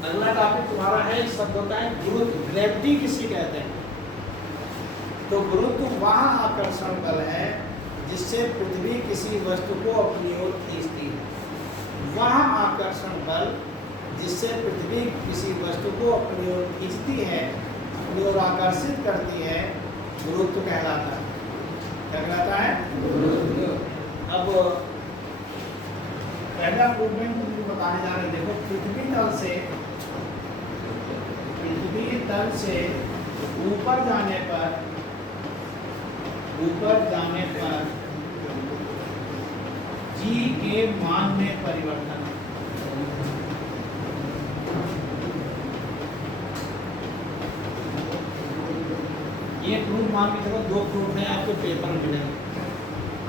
अगला टॉपिक तुम्हारा है, शब्द होता है गुरुत्व। ग्रेविटी किसी कहते हैं? तो गुरुत्व वह आकर्षण बल है जिससे पृथ्वी किसी वस्तु को अपनी ओर खींचती है। वह आकर्षण बल जिससे पृथ्वी किसी वस्तु को अपनी ओर खींचती है, अपनी ओर आकर्षित करती है, गुरुत्व कहलाता है। क्या कहलाता है? अब पहला मूवमेंट तुमको बताने जा रहे हैं। देखो, पृथ्वी तल से ऊपर जाने पर जी के मान में परिवर्तन। ये प्रूफ मान के चलो, दो प्रूफ हैं आपके पेपर में मिलेंगे,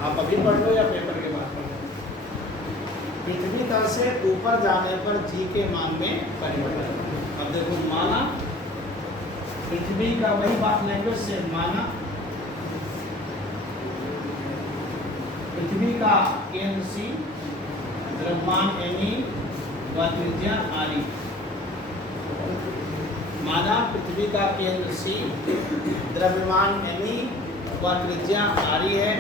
आप अभी पढ़ लो या पेपर के बाद पढ़ लो। पृथ्वी तल से ऊपर जाने पर जी के मान में परिवर्तन। अब देखो, माना पृथ्वी का वही बात लैंग्वेज से, माना पृथ्वी का केंद्र सी, द्रव्यमान एमी व त्रिज्या आरी। माना पृथ्वी का केंद्र सी, द्रव्यमान एमी व त्रिज्या आरी है।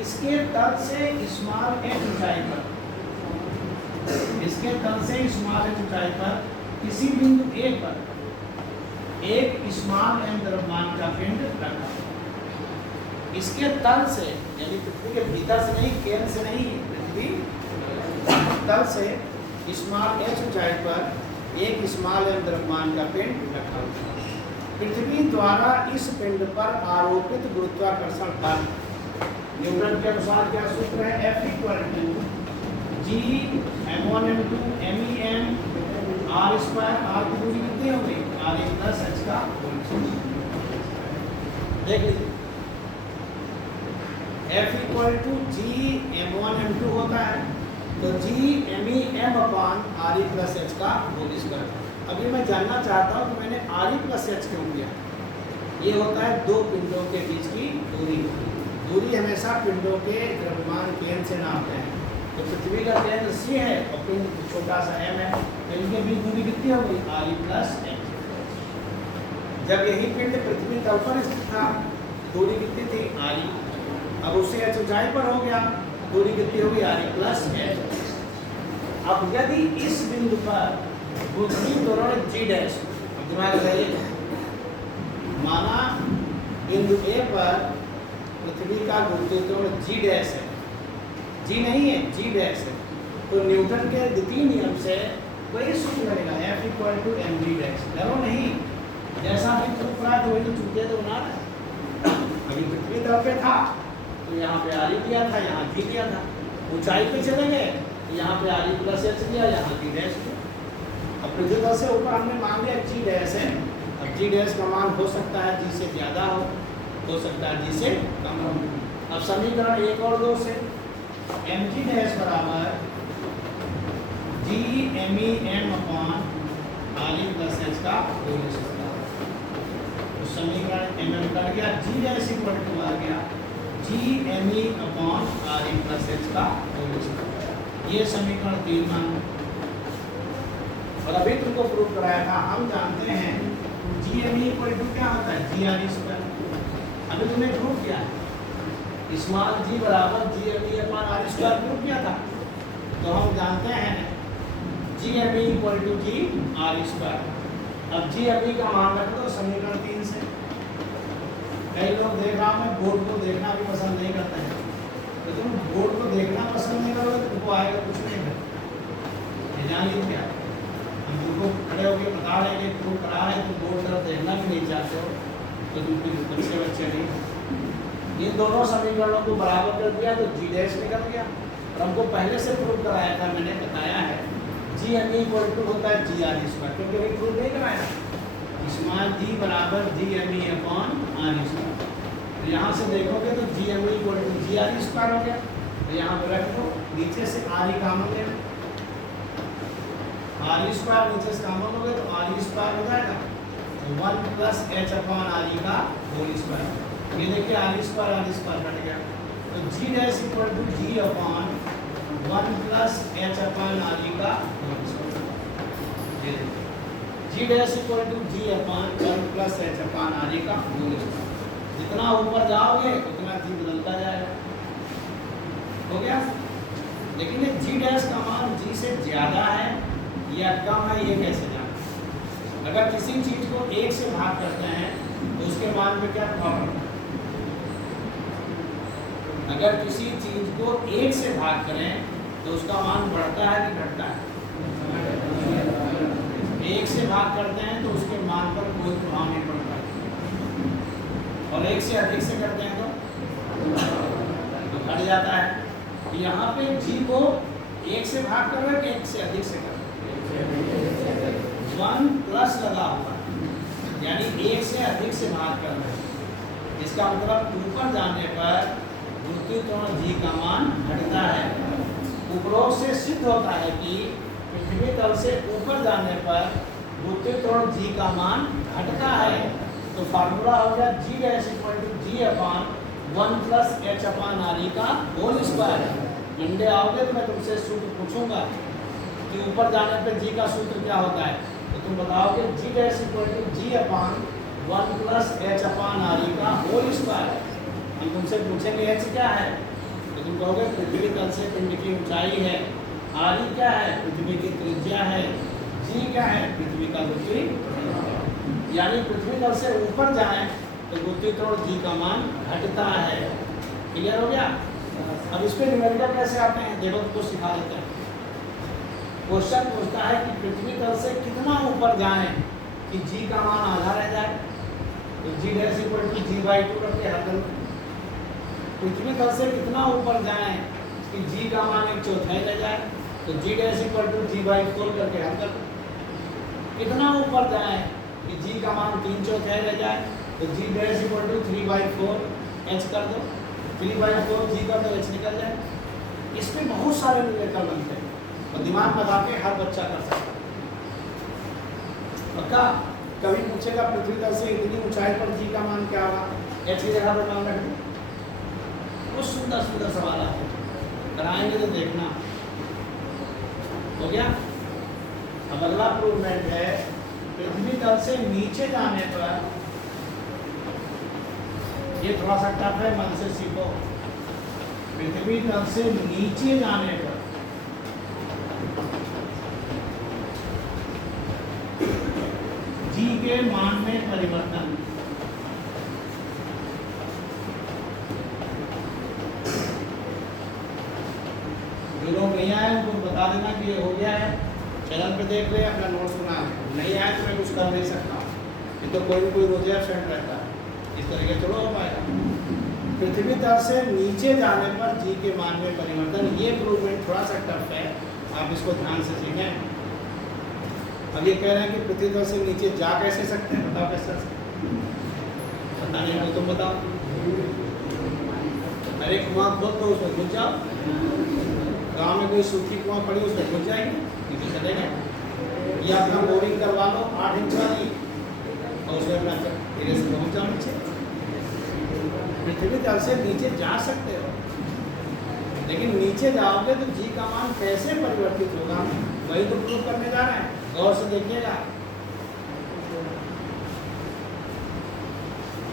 इसके तल से स्मॉल एच ऊंचाई पर, इसके तल से स्मॉल एच ऊंचाई पर किसी बिंदु ए पर एक स्मॉल एम द्रव्यमान का पिंड रखा। इसके तल से, यानी पृथ्वी के भीतर से नहीं, केंद्र से नहीं, पृथ्वी तल से स्मॉल एच ऊंचाई पर एक स्मॉल एम द्रव्यमान का पिंड रखा। पृथ्वी द्वारा इस पिंड पर आरोपित गुरुत्वाकर्षण बल न्यूटन के अनुसार क्या सूत्र है? F = G m1 m2 m r square. r की दूरी कितनी हो गई? r प्लस h का होल स्क्वायर। देख लीजिए, F = G m1 m2 होता है, तो G m अपान r प्लस h का होल स्क्वायर। अभी मैं जानना चाहता हूँ कि मैंने r प्लस h क्यों किया। ये होता है दो पिंडों के बीच की दूरी। दूरी हमेशा पिंडों के द्रव्यमान केंद्र से नापते हैं। तो पृथ्वी का केंद्र सी है और पिंड छोटा सा m है, तो इनके बीच दूरी कितनी हो गई? r plus h। जब यही पिंड पृथ्वी तल पर स्थित था, दूरी कितनी थी? r। अब उससे h ऊंचाई पर हो गया, दूरी कितनी होगी? r plus h। अब यदि इस बिंदु पर गुरुत्वीय त्वरण g डैश, अब दिमाग लगाइए, माना बिंदु A पर पृथ्वी का गुरुत्वीय त्वरण g डैश है, g नहीं है, g डैश है, तो न्यूटन के द्वितीय नियम से वही सूत्र लगेगा, F = mg डैश। डरो नहीं, जैसा भी प्रूफ रहा तो वही तो चूतिया तो बना रहा है। अभी पृथ्वी तल पे था तो यहाँ पे r दिया था, यहाँ g दिया था। ऊंचाई पे चले गए तो यहाँ पे r प्लस h दिया, यहाँ g डैश दिया। अब पृथ्वी तल से ऊपर हमने मान लिया g डैश है। अब g डैश का मान हो सकता है g से ज़्यादा हो सकता है g से कम हो। अब समीकरण 1 और 2 से mg डैश बराबर g m अपान r प्लस h का होल स्क्वायर। तो समीकरण mm कट गया, g डैश = आ गया g m अपान r प्लस h का होल स्क्वायर। ये समीकरण 3 मान। और अभी तुमको प्रूफ कराया था, हम जानते हैं g m क्या होता है? g r²। अभी तुमने प्रूफ किया है, स्मॉल g बराबर g m r² प्रूफ किया था। तो हम जानते हैं g m = g r²। अब g m का मान रख दो समीकरण 3 से। कई लोग देख रहा मैं बोर्ड को देखना भी पसंद नहीं करते हैं, तो तुम बोर्ड को देखना पसंद नहीं करोगे तो तुमको आएगा कुछ नहीं कर। जान लीजिए क्या, हम तुमको खड़े होकर बता रहे हैं कि प्रूफ करा रहे हैं, तो बोर्ड तरफ देखना भी नहीं चाहते हो, तो तुम फिर बच्चे नहीं। इन दोनों समीकरणों को बराबर कर दिया तो g डैश निकल गया। और हमको पहले से प्रूफ कराया था, मैंने बताया है g m होता है g r², क्योंकि अभी प्रूफ नहीं कराया। स्मॉल g बराबर g m अपान r²। तो यहाँ से देखोगे तो g m = g r² हो गया। तो यहाँ पर रख दो, नीचे से r ही कॉमन ले लो, r² नीचे से कॉमन हो गया तो r² हो जाएगा, तो 1 + h अपान r का होल स्क्वायर। ये देखिए r² कट गया, तो g dash = g upon 1 + h upon r का होल स्क्वायर। ये देखिए G dash equal to G upon 1 plus H upon R का होल स्क्वायर। जितना ऊपर जाओगे उतना जी बदलता जाएगा। हो गया। लेकिन ये जी डैश का मान जी से ज़्यादा है या कम है ये कैसे जाना? अगर किसी चीज़ को 1 से भाग करते हैं तो उसके मान पे क्या प्रभाव पड़ता है? अगर किसी चीज़ को 1 से भाग करें तो उसका मान बढ़ता है कि घटता है? 1 से भाग करते हैं तो उसके मान पर कोई प्रभाव नहीं पड़ता है, और 1 से अधिक से करते हैं तो घट जाता है। यहाँ पे जी को 1 से भाग कर रहे हैं कि 1 से अधिक से कर रहे हैं? 1 प्लस लगा हुआ है, यानी 1 से अधिक से भाग कर रहे हैं। इसका मतलब ऊपर जाने पर गुरुत्वीय त्वरण जी का मान घटता है। उपरोक्त से सिद्ध होता है कि पृथ्वी तल से ऊपर जाने पर गुरुत्वीय त्वरण जी का मान घटता है। तो फार्मूला हो गया G dash equal to G upon 1 plus H upon R का होल स्क्वायर। मंडे आओगे तो मैं तुमसे सूत्र पूछूंगा कि ऊपर जाने पर जी का सूत्र क्या होता है, तो तुम बताओगे G dash equal to G upon 1 plus H upon R का होल स्क्वायर। हम तुमसे पूछेंगे एच क्या है, तो तुम कहोगे पृथ्वी तल से पिंड की ऊंचाई है, आर क्या है, पृथ्वी की त्रिज्या है, जी क्या है, पृथ्वी का गुरुत्वीय, यानी पृथ्वी तल से ऊपर जाएं तो गुरुत्वीय त्वरण जी का मान घटता है। क्लियर हो गया। अब इस पे न्यूमेरिकल कैसे आते हैं देखो, तुमको सिखा देते हैं। क्वेश्चन पूछता है कि पृथ्वी तल से कितना ऊपर जाएं कि जी का मान आधा रह जाए, तो G dash equal to G by 2 रख के हल करो। पृथ्वी तल से कितना ऊपर जाएं कि जी का मान 1/4 रह जाए, तो G dash equal to G by 4 करके हल कर दो। कितना ऊपर जाएं कि जी का मान 3/4 रह जाए, तो G dash equal to 3/4 H कर दो, 3/4 जी कर दो, एच निकल जाए। इस पे बहुत सारे न्यूमेरिकल बनते हैं और दिमाग लगा के हर बच्चा कर सकता है। पक्का कभी पूछेगा पृथ्वी तल से इतनी ऊंचाई पर जी का मान क्या होगा, एच की जगह पर मान रख दो। बहुत सुंदर सुंदर सवाल आते हैं, कराएंगे तो देखना। हो गया। अब अगला प्रूवमेंट है पृथ्वी तल से नीचे जाने पर, ये थोड़ा सा टफ है, मन से सीखो। पृथ्वी तल से नीचे जाने पर जी के मान में परिवर्तन। जो लोग नहीं आए उनको बता देना कि ये हो गया है, चैनल पे देख ले, अपना नोट्स बना ले। नहीं आए तो मैं कुछ कर नहीं सकता, ये तो कोई रोजे एब्सेंट रहता है। इस तरीके चलो हो पाएगा। पृथ्वी तल से नीचे जाने पर जी के मान में परिवर्तन, ये प्रूवमेंट थोड़ा सा टफ है, आप इसको ध्यान से सीखें। अब ये कह रहे हैं कि पृथ्वी तल से नीचे जा कैसे सकते हैं, बताओ कैसे सकते हैं? पता नहीं हो तुम बताओ। अरे कुआं खोद दो, उसमें घुस जाओ। गाँव में कोई सूखी कुआं पड़ी उसमें घुस जाएगी, नीचे चलेगा। या अपना बोरिंग करवा लो 8 इंच वाली और उसमें अपना धीरे से पहुँच जाओ नीचे। पृथ्वी तल से नीचे जा सकते हो, लेकिन नीचे जाओगे तो जी का मान कैसे परिवर्तित होगा, वही तो प्रूव करने जा रहे हैं। गौर से देखिएगा।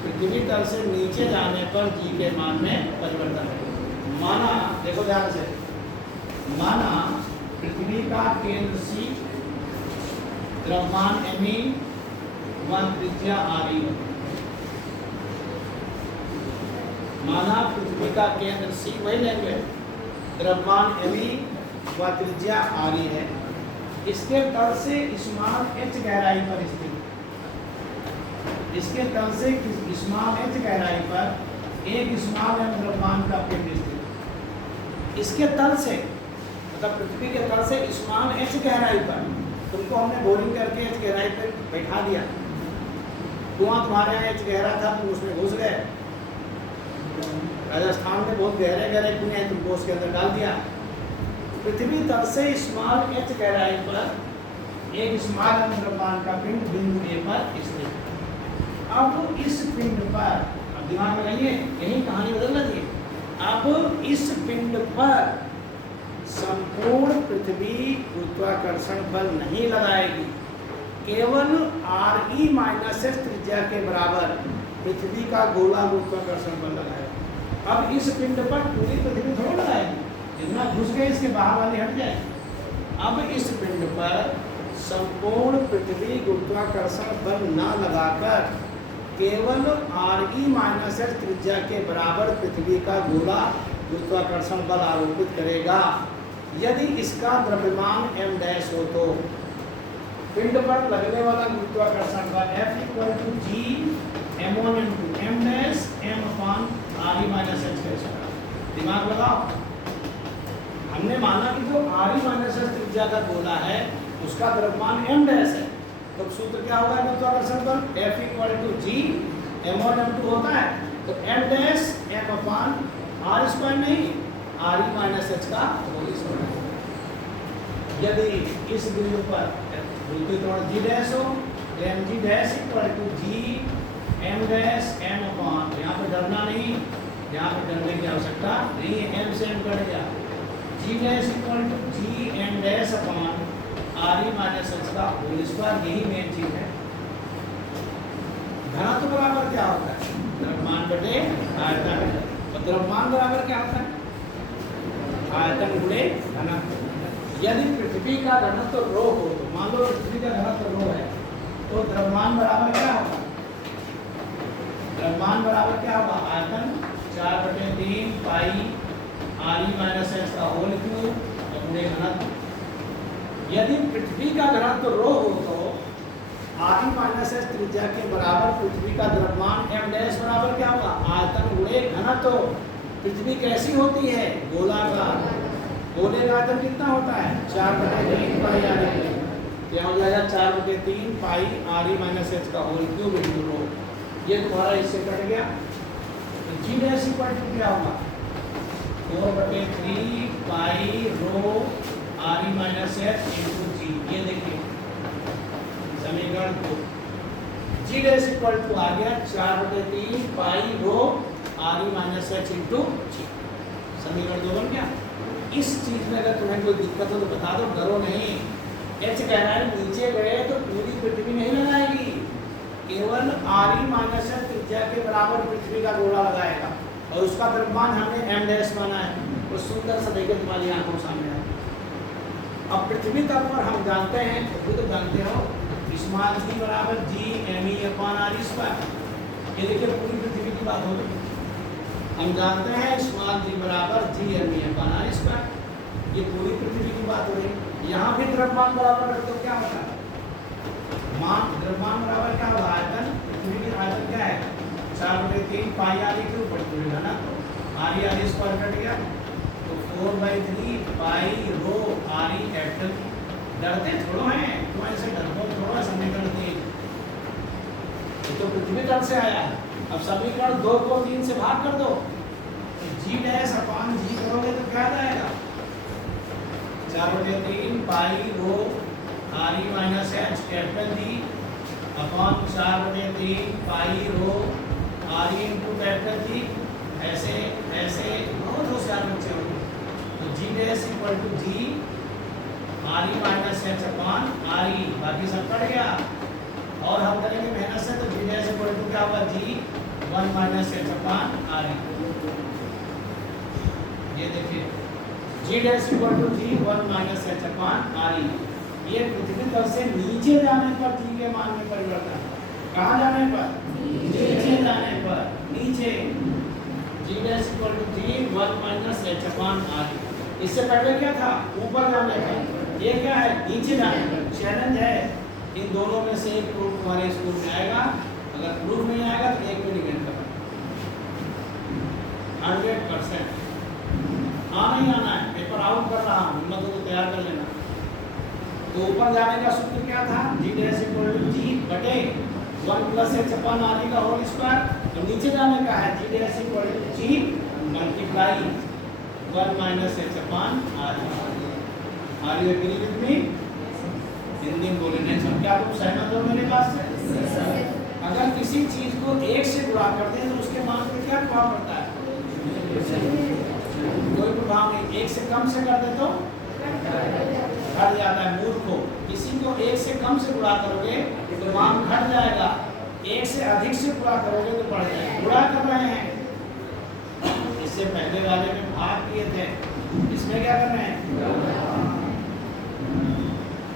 पृथ्वी तल से नीचे जाने पर जी के मान में परिवर्तन है। माना, देखो ध्यान से, माना पृथ्वी का केंद्र सी, द्रव्यमान एमी, वन त्रिज्या आरी। माना पृथ्वी का केंद्र सी, वही लेंगे, द्रव्यमान एमी व त्रिज्या आरी है। इसके तल से स्मॉल एच गहराई पर स्थित, इसके तल से स्मॉल एच गहराई पर एक स्मॉल एम द्रव्यमान का पिंड स्थित। इसके तल से मतलब पृथ्वी के तल से स्मॉल एच गहराई पर, तुमको हमने बोरिंग करके एच गहराई पर बैठा दिया। कुआं तुम्हारे यहाँ एच गहरा था, तुम उसमें घुस गए। राजस्थान में बहुत गहरे गहरे कुएं हैं, तुमको उसके अंदर डाल दिया। पृथ्वी तल से स्मॉल एच गहराई पर एक स्मॉल एम द्रव्यमान का पिंड बिंदु ए पर स्थित। अब इस पिंड पर, अब दिमाग में रहिए, यही कहानी बदल रही है। अब इस पिंड पर संपूर्ण पृथ्वी गुरुत्वाकर्षण बल नहीं लगाएगी, केवल RE माइनस एस त्रिज्या के बराबर पृथ्वी का गोला गुरुत्वाकर्षण बल लगाएगा। अब इस पिंड पर पूरी पृथ्वी थोड़ा लगाएगी, जितना घुस गए इसके बाहर वाली हट जाएगी। अब इस पिंड पर संपूर्ण पृथ्वी गुरुत्वाकर्षण बल न लगाकर केवल RE माइनस एस त्रिज्या के बराबर पृथ्वी का गोला गुरुत्वाकर्षण बल आरोपित करेगा। यदि इसका द्रव्यमान m डैश हो तो पिंड पर लगने वाला गुरुत्वाकर्षण बल F equal to G m1 into m dash m upon RE minus h का स्क्वायर। दिमाग लगाओ, हमने माना कि जो RE माइनस एच त्रिज्या का गोला है उसका द्रव्यमान m डैश है, तो सूत्र क्या होगा गुरुत्वाकर्षण बल? F equal to G m1 m2 होता है, तो m dash m upon r square नहीं RE माइनस एच का होल स्क्वायर। यदि इस बिंदु पर त्रिकोण G डैश हो तो mg dash equal to G m dash m upon, यहाँ पे डरना नहीं, यहाँ पे डरने की आवश्यकता नहीं है, m से m कट गया, G dash equal to G m dash upon RE minus h का होल स्क्वायर। यही मेन चीज है। घनत्व बराबर क्या होता है? द्रव्यमान बटे आयतन। और द्रव्यमान बराबर क्या होता है? आयतन गुणे घनत्व। यदि पृथ्वी का घनत्व रो हो तो मान लो पृथ्वी का घनत्व रो है, तो द्रव्यमान बराबर क्या होगा? द्रव्यमान बराबर क्या होगा? आयतन 4/3 पाई RE माइनस एच का होल क्यूब गुणे घनत्व। यदि पृथ्वी का घनत्व रो हो तो RE माइनस एच त्रिज्या के बराबर पृथ्वी का द्रव्यमान m डैश बराबर क्या होगा? आयतन गुणे घनत्व। पृथ्वी कैसी होती है? गोलाकार। गोले का आयतन कितना होता है? 4/3 पाई RE। क्या हो जाएगा? 4/3 पाई RE माइनस एच का होल क्यूब इंटू रो। ये तुम्हारा इससे कट गया। तो G डैश इक्वल टू क्या होगा? 4/3 pi rho RE minus H into G। ये देखिए समीकरण 2। G डैश इक्वल टू आ गया 4/3 pi rho RE minus H into G। समीकरण 2 बन गया। इस चीज में अगर तुम्हें कोई दिक्कत हो तो बता दो, डरो नहीं। H कह रहा है नीचे गए तो पूरी पृथ्वी नहीं लगाएगी, केवल RE माइनस एच त्रिज्या के बराबर पृथ्वी का गोला लगाएगा, और उसका द्रव्यमान हमने m डैश माना है। वो सुंदर सा देखिए तुम्हारी आंखों सामने है। अब पृथ्वी तल पर हम जानते हैं, खुद तो जानते हो, स्मॉल g बराबर G me upon RE square. ये देखिए पूरी पृथ्वी की बात हो रही है। हम जानते हैं स्मॉल g बराबर G me upon RE square. ये पूरी पृथ्वी की बात हो रही है। यहाँ भी द्रव्यमान बराबर रख दो, क्या होता है? मान द्रव्यमान बराबर क्या होगा? आयतन। पृथ्वी की आयतन क्या है? 4/3 पाई RE क्यूब बटे घनत्व। RE स्क्वायर कट गया तो 4/3 पाई रो RE कैपिटल। डरते थोड़ो हैं तुम, ऐसे डरते थोड़ो है। समीकरण 3 ये तो पृथ्वी तल से आया है। अब समीकरण 2 को 3 से भाग कर दो, G डैश अपॉन G करोगे तो क्या आएगा? 4/3 pi rho RE minus h capital G upon 4/3 pi rho RE into capital G। ऐसे ऐसे बहुत होशियार बच्चे होंगे। तो G dash equal to G RE minus h upon RE, बाकी सब कट गया। और हम करेंगे मेहनत से, तो G डैश इक्वल टू क्या होगा? G 1 minus h upon RE। ये देखिए G dash equal to G 1 minus h upon RE। ये पृथ्वी तल से नीचे जाने पर G के मान में परिवर्तन। कहाँ जाने पर? नीचे जाने पर। नीचे G dash equal to G 1 minus h upon RE। इससे पहले क्या था? ऊपर जाने का। ये क्या है? नीचे जाने का। चैलेंज है, इन दोनों में से एक प्रूफ हमारे स्कूल में आएगा। अगर प्रूफ नहीं आएगा तो 1 मिनट वेट करना, 100%। हाँ नहीं आना है, पेपर आउट कर रहा हूँ, हिम्मत हो तो तैयार कर लेना। तो ऊपर जाने का सूत्र क्या था? G dash equal to G बटे 1 प्लस एच अपॉन RE का होल स्क्वायर। तो नीचे जाने का है G dash equal to G multiply 1 minus h upon RE। Are you agree with me? Hindi में बोले नहीं सब। क्या तुम सहमत हो मेरे बात से? अगर किसी चीज को 1 से गुणा करते हैं तो उसके मान पे क्या प्रभाव पड़ता है? कोई प्रभाव नहीं। 1 से कम से कर दे तो घट जाता है। मूर्खों, किसी को 1 से कम से गुणा करोगे तो मान घट जाएगा, 1 से अधिक से गुणा करोगे तो बढ़ जाएगा। गुणा कर रहे हैं, इससे पहले वाले में भाग किए थे, इसमें क्या कर रहे हैं?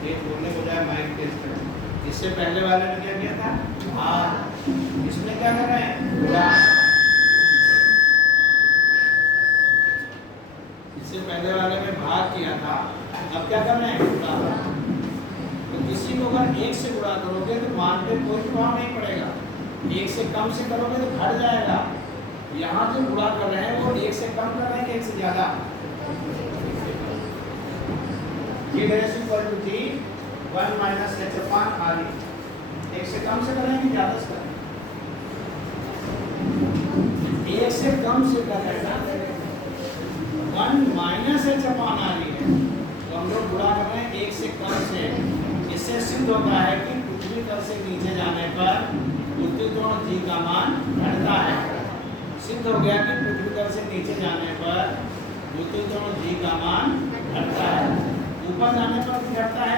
तेज बोलने को जाए माइक टेस्ट करें। इससे पहले वाले में क्या किया था? भाग। इसमें क्या कर रहे हैं? गुणा। इससे पहले वाले में भाग किया था, अब क्या कर रहे हैं? गुणा। तो किसी को अगर 1 से गुणा करोगे तो मान पे कोई प्रभाव नहीं पड़ेगा, 1 से कम से करोगे तो घट जाएगा। यहाँ जो गुणा कर रहे हैं वो 1 से कम कर रहे हैं कि 1 से ज्यादा? g dash equal to g 1 minus h upon r। 1 से कम से करें कि ज्यादा से करें? 1 से कम से कर रहे हैं, 1 माइनस h अपॉन r है, तो हम लोग गुणा कर रहे हैं 1 से कम से। इससे सिद्ध होता है कि पृथ्वी तल से नीचे जाने पर पृथ्वी कोण g का मान घटता है। सिद्ध हो गया कि पृथ्वी तल से नीचे जाने पर पृथ्वी कोण g का मान घटता है, ऊपर जाने पर भी घटता है